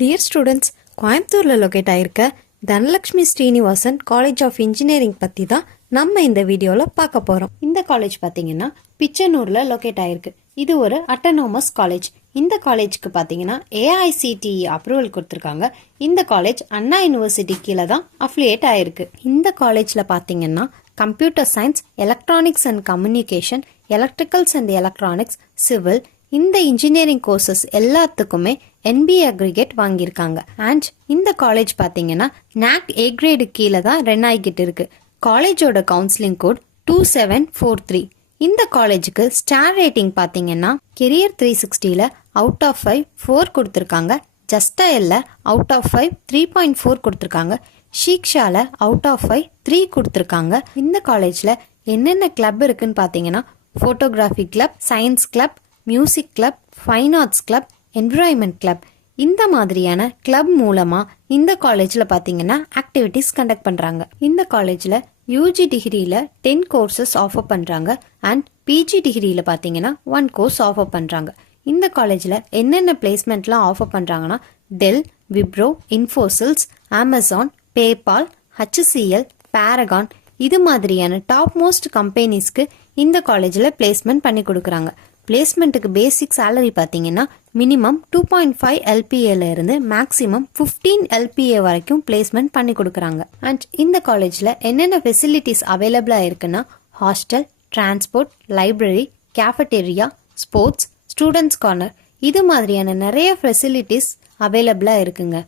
Dear students, கோயம்புத்தூரில் locate ஆயிருக்க Dhanalakshmi Srinivasan college of engineering பற்றி தான் நம்ம இந்த வீடியோவில் பார்க்க போகிறோம். இந்த காலேஜ் பார்த்தீங்கன்னா பிச்சனூரில் லொக்கேட் ஆயிருக்கு. இது ஒரு அட்டானமஸ் காலேஜ். இந்த காலேஜ்க்கு பார்த்தீங்கன்னா ஏஐசிடிஇ அப்ரூவல் கொடுத்துருக்காங்க. இந்த காலேஜ் அண்ணா யூனிவர்சிட்டி கீழே தான் அஃபிலியேட் ஆயிருக்கு. இந்த காலேஜில் பார்த்தீங்கன்னா computer science, electronics and communication, electricals and electronics, civil, இந்த இன்ஜினியரிங் கோர்சஸ் எல்லாத்துக்குமே NBA அக்ரிகேட் வாங்கியிருக்காங்க. அண்ட் இந்த காலேஜ் பார்த்தீங்கன்னா NAC A கிரேடு கீழே தான் ரன் ஆகிக்கிட்டு இருக்கு. காலேஜோட கவுன்சிலிங் கோட் 2743. இந்த காலேஜுக்கு ஸ்டார் ரேட்டிங் பார்த்தீங்கன்னா கெரியர் 360ல அவுட் ஆஃப் 5 4 கொடுத்துருக்காங்க. ஜஸ்டயல்ல அவுட் ஆஃப் 5 3.4 கொடுத்துருக்காங்க. ஷீக்ஷால அவுட் ஆஃப் 5 3 கொடுத்துருக்காங்க. இந்த காலேஜில் என்னென்ன கிளப் இருக்குன்னு பார்த்தீங்கன்னா photography club, science club, music club, fine arts club, environment club, இந்த மாதிரியான கிளப் மூலமா இந்த காலேஜில் பார்த்தீங்கன்னா ஆக்டிவிட்டீஸ் கண்டக்ட் பண்ணுறாங்க. இந்த காலேஜில் UG டிகிரியில் 10 கோர்சஸ் ஆஃபர் பண்ணுறாங்க. அண்ட் PG டிகிரியில் பார்த்தீங்கன்னா 1 கோர்ஸ் ஆஃபர் பண்ணுறாங்க. இந்த காலேஜில் என்னென்ன பிளேஸ்மெண்ட்லாம் ஆஃபர் பண்ணுறாங்கன்னா Dell, Wipro, Infosys, Amazon, PayPal, HCL, பேரகான், இது மாதிரியான டாப் மோஸ்ட் கம்பெனிஸ்க்கு இந்த காலேஜில் பிளேஸ்மெண்ட் பண்ணி கொடுக்குறாங்க. பிளேஸ்மெண்ட்டுக்கு பேசிக் சேலரி பார்த்தீங்கன்னா மினிமம் 2.5 LPA இருந்து மேக்ஸிமம் 15 LPA வரைக்கும் பிளேஸ்மெண்ட் பண்ணி கொடுக்குறாங்க. அண்ட் இந்த காலேஜில் என்னென்ன ஃபெசிலிட்டிஸ் அவைலபிளாக இருக்குன்னா hostel, transport, library, cafeteria, sports, students corner, இது மாதிரியான நிறைய ஃபெசிலிட்டிஸ் அவைலபிளாக இருக்குங்க.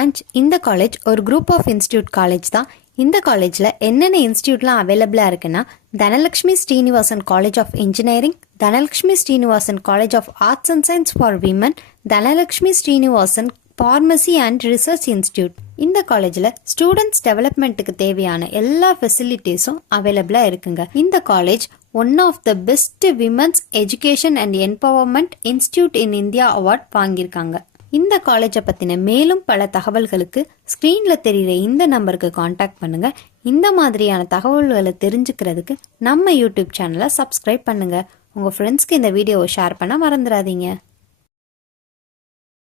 அண்ட் இந்த காலேஜ் ஒரு குரூப் ஆஃப் இன்ஸ்டியூட் காலேஜ் தான். இந்த காலேஜில் என்னென்ன இன்ஸ்டியூட்லாம் அவைலபிளாக இருக்குன்னா Dhanalakshmi Srinivasan college of engineering, Dhanalakshmi Srinivasan college of arts and science for women, Dhanalakshmi Srinivasan pharmacy and research institute. இந்த காலேஜில் ஸ்டூடெண்ட்ஸ் டெவலப்மெண்ட்டுக்கு தேவையான எல்லா ஃபெசிலிட்டிஸும் அவைலபிளாக இருக்குங்க. இந்த college one of the best women's education and empowerment institute in India award வாங்கியிருக்காங்க. இந்த காலேஜை பற்றின மேலும் பல தகவல்களுக்கு ஸ்க்ரீனில் தெரிகிற இந்த நம்பருக்கு காண்டாக்ட் பண்ணுங்க. இந்த மாதிரியான தகவல்களை தெரிஞ்சுக்கிறதுக்கு நம்ம யூடியூப் சேனலை சப்ஸ்கிரைப் பண்ணுங்க. உங்கள் ஃப்ரெண்ட்ஸ்க்கு இந்த வீடியோவை ஷேர் பண்ண மறந்துடாதீங்க.